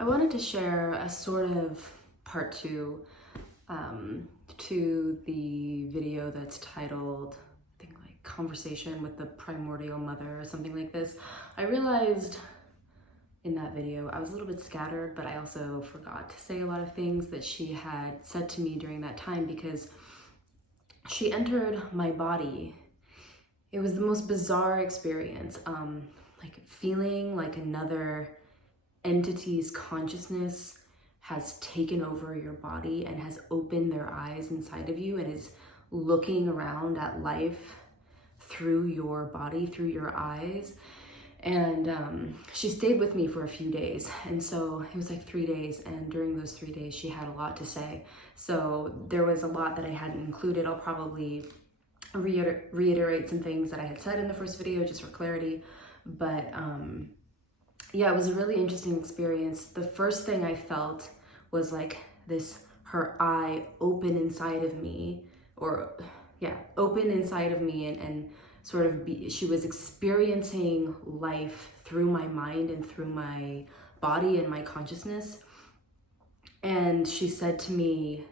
I wanted to share a sort of part two to the video that's titled, I think, like Conversation with the Primordial Mother or something like this. I realized in that video I was a little bit scattered, but I also forgot to say a lot of things that she had said to me during that time because she entered my body. It was the most bizarre experience, like feeling like another entity's consciousness has taken over your body and has opened their eyes inside of you and is looking around at life through your body, through your eyes. And she stayed with me for a few days. And so it was like 3 days. And during those 3 days, she had a lot to say. So there was a lot that I hadn't included. I'll probably reiterate some things that I had said in the first video just for clarity. But yeah, it was a really interesting experience. The first thing I felt was like this, her eye open inside of me, open inside of me and sort of she was experiencing life through my mind and through my body and my consciousness. And she said to me,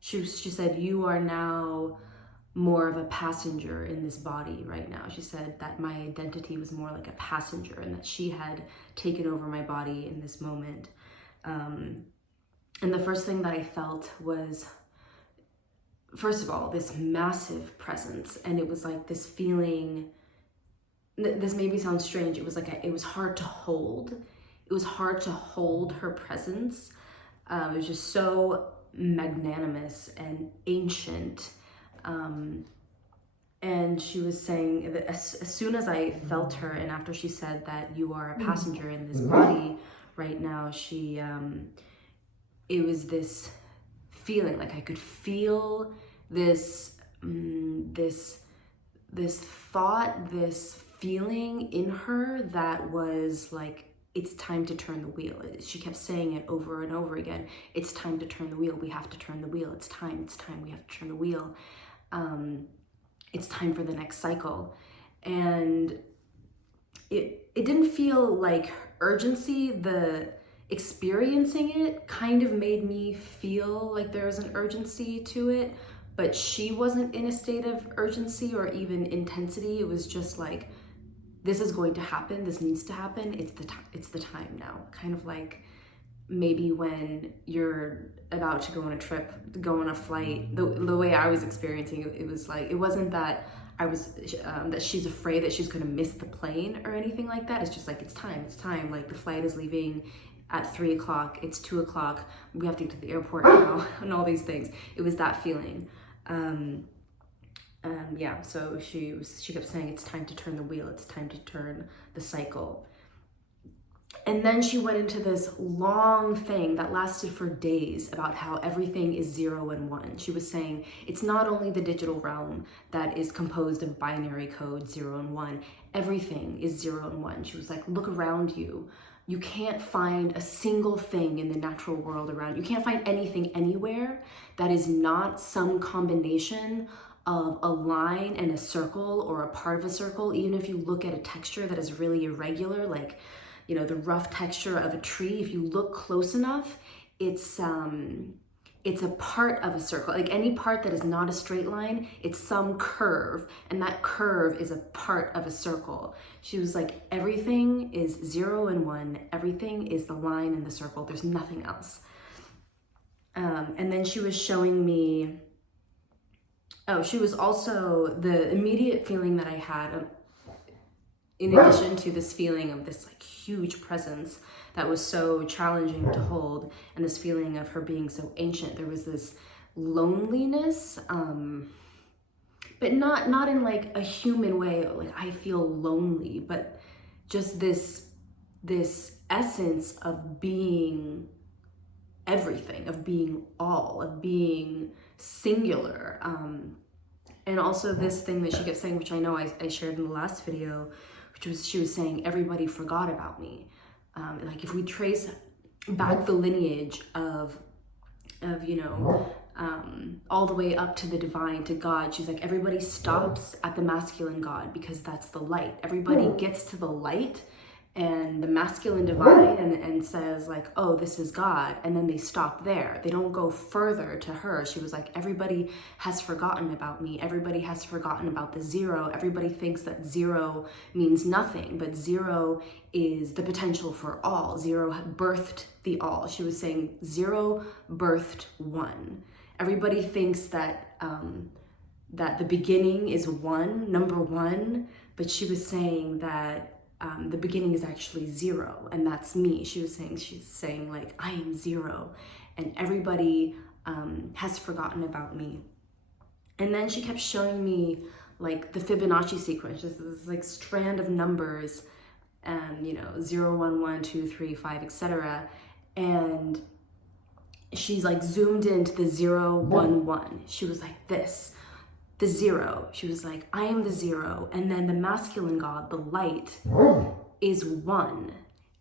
she said, "You are now more of a passenger in this body right now." She said that my identity was more like a passenger and that she had taken over my body in this moment. And the first thing that I felt was, first of all, this massive presence. And it was like this feeling, this maybe sounds strange. It was like, it was hard to hold. It was hard to hold her presence. It was just so magnanimous and ancient. And she was saying that as soon as I felt her, and after she said that you are a passenger in this body right now, it was this feeling, like I could feel this thought, this feeling in her that was like, it's time to turn the wheel. She kept saying it over and over again. It's time to turn the wheel. We have to turn the wheel. It's time. We have to turn the wheel. It's time for the next cycle. And it didn't feel like urgency. The experiencing it kind of made me feel like there was an urgency to it, but she wasn't in a state of urgency or even intensity. It was just like, this is going to happen. This needs to happen. It's the time now. Kind of like maybe when you're about to go on a trip, go on a flight. The way I was experiencing it, it was like, it wasn't that I was that she's afraid that she's going to miss the plane or anything like that. It's just like, it's time. Like the flight is leaving at 3 o'clock. It's 2 o'clock. We have to get to the airport now, and all these things. It was that feeling. Yeah, so she kept saying, it's time to turn the wheel. It's time to turn the cycle. And then she went into this long thing that lasted for days about how everything is 0 and 1. She was saying it's not only the digital realm that is composed of binary code 0 and 1. Everything is 0 and 1. She was like, look around you. You can't find a single thing in the natural world around you. You can't find anything anywhere that is not some combination of a line and a circle or a part of a circle. Even if you look at a texture that is really irregular, like, you know, the rough texture of a tree, if you look close enough, it's a part of a circle. Like any part that is not a straight line, it's some curve, and that curve is a part of a circle. She was like, everything is 0 and 1. Everything is the line and the circle. There's nothing else. And then she was showing me, she was also, the immediate feeling that I had, in addition to this feeling of this like huge presence that was so challenging to hold, and this feeling of her being so ancient, there was this loneliness, but not in like a human way, like I feel lonely, but just this essence of being everything, of being all, of being singular. And also this thing that she kept saying, which I know I shared in the last video, which was, she was saying, everybody forgot about me. Like if we trace back the lineage of you know, all the way up to the divine, to God, she's like, everybody stops at the masculine God because that's the light. Everybody gets to the light and the masculine divide and says like, oh, this is God. And then they stop there. They don't go further to her. She was like, everybody has forgotten about me. Everybody has forgotten about the zero. Everybody thinks that zero means nothing, but zero is the potential for all. Zero birthed the all. She was saying zero birthed one. Everybody thinks that, that the beginning is one, number one, but she was saying that the beginning is actually zero, and that's me. She's saying like, I am zero, and everybody has forgotten about me. And then she kept showing me like the Fibonacci sequence, just this like strand of numbers, you know, 0, 1, 1, 2, 3, 5, etc. And she's like zoomed into the 0, 1, 1. She was like this. The zero. She was like, I am the zero. And then the masculine God, the light, is one.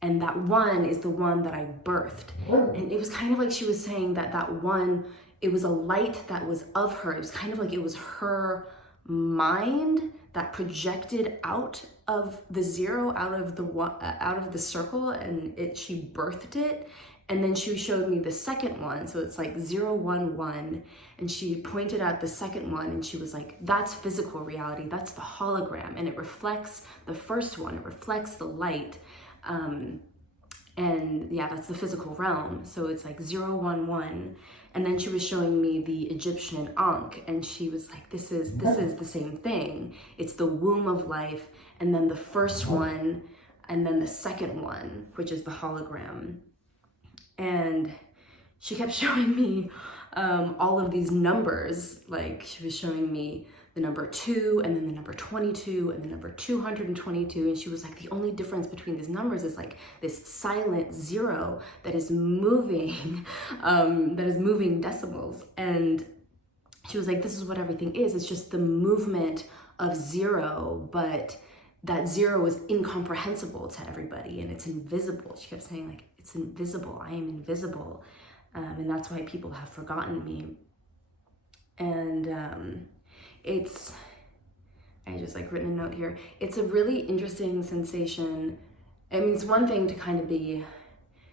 And that one is the one that I birthed. And it was kind of like she was saying that that one, it was a light that was of her. It was kind of like it was her mind that projected out of the zero, out of the circle, and she birthed it. And then she showed me the second one. So it's like 0, 1, 1. And she pointed at the second one and she was like, that's physical reality. That's the hologram. And it reflects the first one. It reflects the light. And yeah, that's the physical realm. So it's like 0, 1, 1. And then she was showing me the Egyptian Ankh. And she was like, this is the same thing. It's the womb of life. And then the first one. And then the second one, which is the hologram. And she kept showing me all of these numbers. Like she was showing me the number 2 and then the number 22 and the number 222. And she was like, the only difference between these numbers is like this silent zero that is moving, decimals. And she was like, this is what everything is. It's just the movement of zero, but that zero is incomprehensible to everybody and it's invisible. She kept saying like, it's invisible. I am invisible. And that's why people have forgotten me. And I just like written a note here. It's a really interesting sensation. I mean, it's one thing to kind of be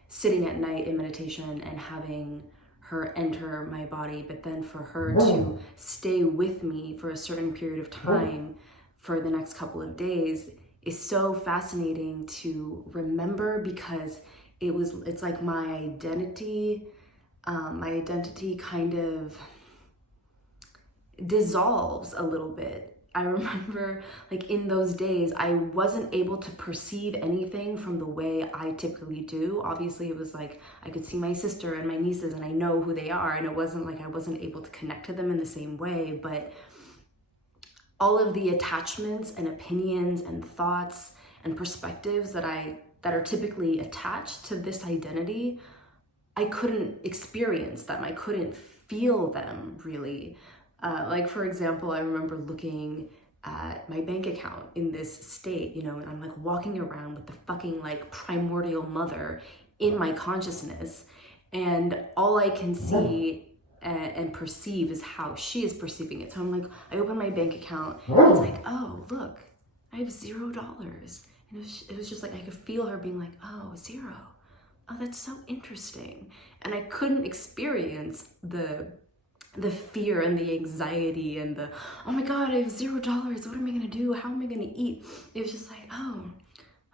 sitting at night in meditation and having her enter my body, but then for her to stay with me for a certain period of time for the next couple of days is so fascinating to remember, because it's like my identity kind of dissolves a little bit. I remember like in those days, I wasn't able to perceive anything from the way I typically do. Obviously it was like, I could see my sister and my nieces and I know who they are. And it wasn't like I wasn't able to connect to them in the same way, but all of the attachments and opinions and thoughts and perspectives that are typically attached to this identity, I couldn't experience them. I couldn't feel them really. Like for example, I remember looking at my bank account in this state, you know, and I'm like walking around with the fucking like primordial mother in my consciousness, and all I can see and perceive is how she is perceiving it. So I'm like, I open my bank account and it's like, oh, look, I have $0. And it was just like, I could feel her being like, oh, 0. Oh, that's so interesting. And I couldn't experience the fear and the anxiety and the, oh my God, I have $0. What am I gonna do? How am I gonna eat? It was just like, oh,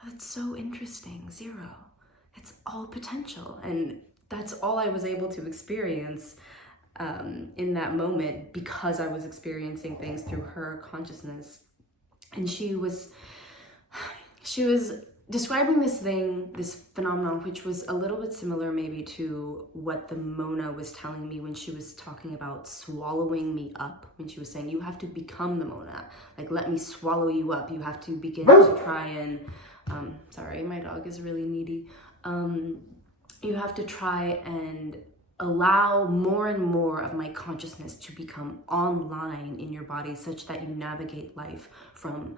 that's so interesting. 0. It's all potential. And that's all I was able to experience in that moment, because I was experiencing things through her consciousness. And she was describing this phenomenon, which was a little bit similar maybe to what the Mona was telling me when she was talking about swallowing me up, when she was saying, you have to become the Mona, like, let me swallow you up. You have to begin to try and, sorry, my dog is really needy. You have to try and allow more and more of my consciousness to become online in your body, such that you navigate life from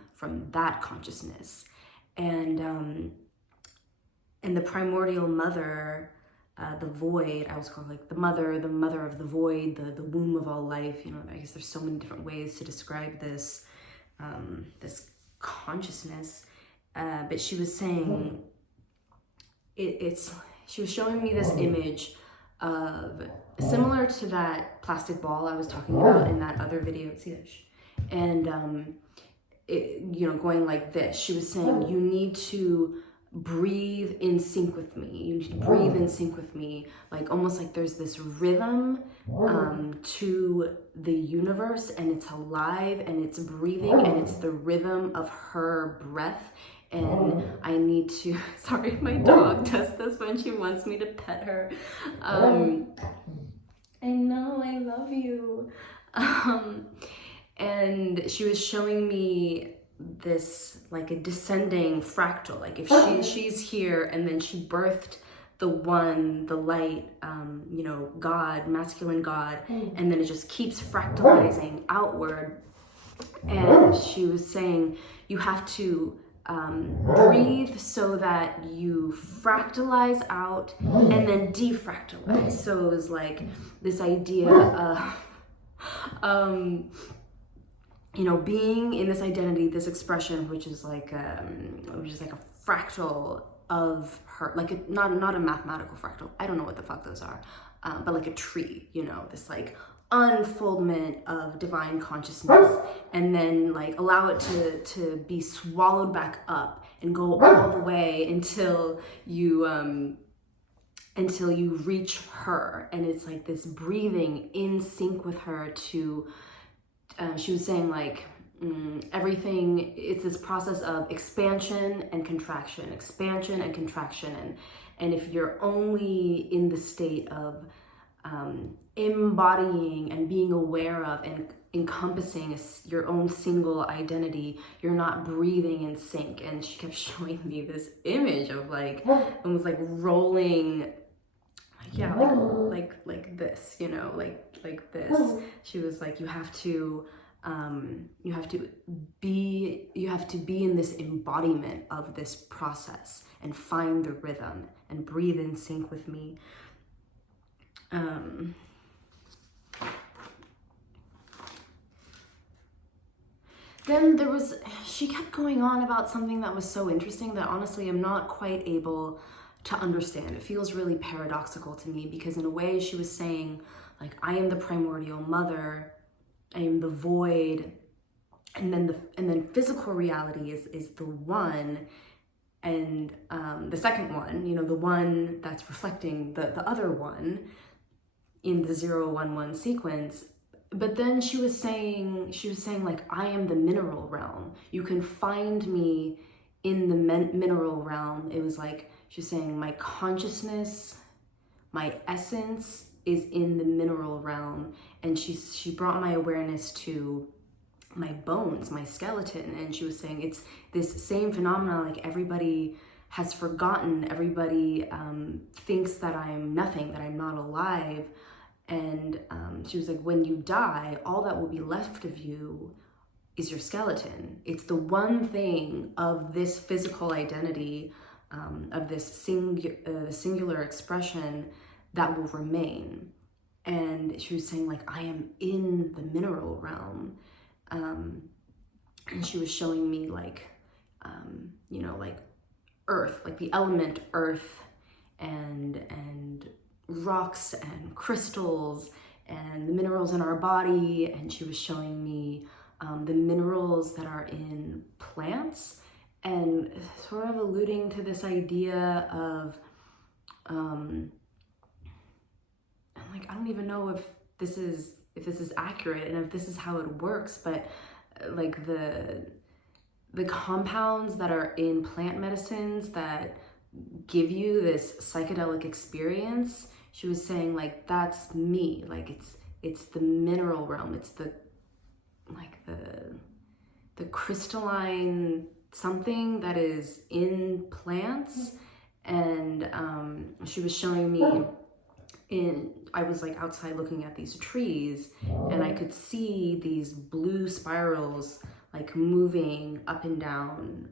that consciousness. And the primordial mother, the void, I was called like the mother of the void, the womb of all life. You know, I guess there's so many different ways to describe this, this consciousness. But she was saying she was showing me this image of, similar to that plastic ball I was talking about in that other video, and going like this. She was saying, you need to breathe in sync with me. You need to breathe in sync with me, like almost like there's this rhythm to the universe, and it's alive and it's breathing, and it's the rhythm of her breath. And I need to, sorry, my dog does this when she wants me to pet her. I know, I love you. And she was showing me this, like a descending fractal, like if she's here and then she birthed the light, God, masculine God, and then it just keeps fractalizing outward. And she was saying, you have to breathe so that you fractalize out and then defractalize. So it was like this idea of being in this identity, this expression, which is like a fractal of her, like not a mathematical fractal. I don't know what the fuck those are, but like a tree, this like unfoldment of divine consciousness, and then like allow it to be swallowed back up and go all the way until you reach her. And it's like this breathing in sync with her to she was saying like everything, it's this process of expansion and contraction, and if you're only in the state of embodying and being aware of and encompassing your own single identity, you're not breathing in sync. And she kept showing me this image of like almost like rolling, like this, like this. She was like, you have to be in this embodiment of this process and find the rhythm and breathe in sync with me. Then she kept going on about something that was so interesting that honestly I'm not quite able to understand. It feels really paradoxical to me, because in a way she was saying like, I am the primordial mother, I am the void, and then physical reality is the one, and the second one, the one that's reflecting the other one in the 011 sequence. But then she was saying like, I am the mineral realm. You can find me in the mineral realm. It was like, she was saying my consciousness, my essence is in the mineral realm. And she brought my awareness to my bones, my skeleton. And she was saying it's this same phenomenon, like everybody has forgotten, everybody thinks that I'm nothing, that I'm not alive. And she was like, when you die, all that will be left of you is your skeleton. It's the one thing of this physical identity, of this singular expression that will remain. And she was saying like, I am in the mineral realm. And she was showing me like, like earth, like the element earth, and rocks and crystals and the minerals in our body. And she was showing me the minerals that are in plants, and sort of alluding to this idea of like, I don't even know if this is accurate and if this is how it works, but like the compounds that are in plant medicines that give you this psychedelic experience, she was saying like, that's me. Like it's the mineral realm. It's the crystalline something that is in plants. And she was showing me I was like outside looking at these trees, and I could see these blue spirals like moving up and down,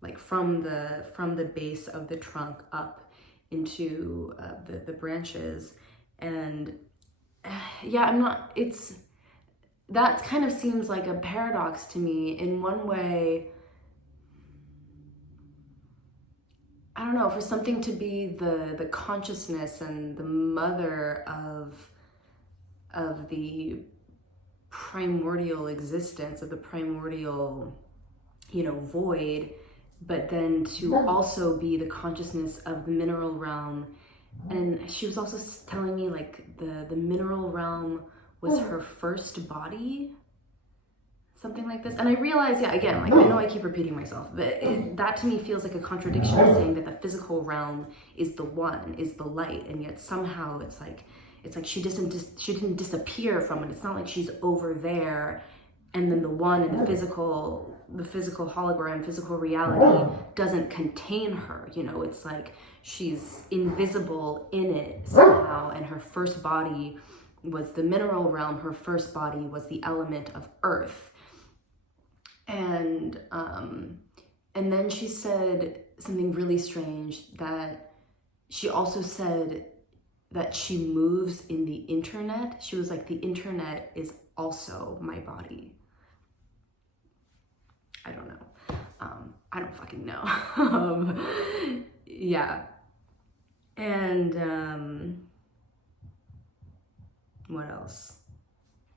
like from the base of the trunk up into the branches. And that kind of seems like a paradox to me. In one way, I don't know, for something to be the consciousness and the mother of the primordial existence, of the primordial, you know, void, but then to also be the consciousness of the mineral realm. And she was also telling me like the mineral realm was her first body, something like this. And I realized, yeah, again, like I know I keep repeating myself, but that to me feels like a contradiction, saying that the physical realm is the one, is the light, and yet somehow it's like she didn't disappear from it. It's not like she's over there and then the one in the physical hologram, physical reality doesn't contain her. You know, it's like she's invisible in it somehow, and her first body was the mineral realm. Her first body was the element of earth. And then she said something really strange, that she also said that she moves in the internet. She was like, the internet is also my body. I don't know. I don't fucking know. Yeah. And what else?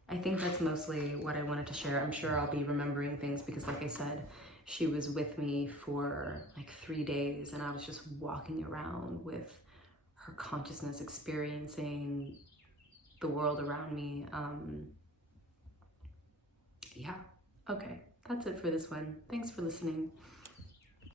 I think that's mostly what I wanted to share. I'm sure I'll be remembering things because, like I said, she was with me for like 3 days, and I was just walking around with her consciousness, experiencing the world around me. Yeah. Okay. That's it for this one. Thanks for listening.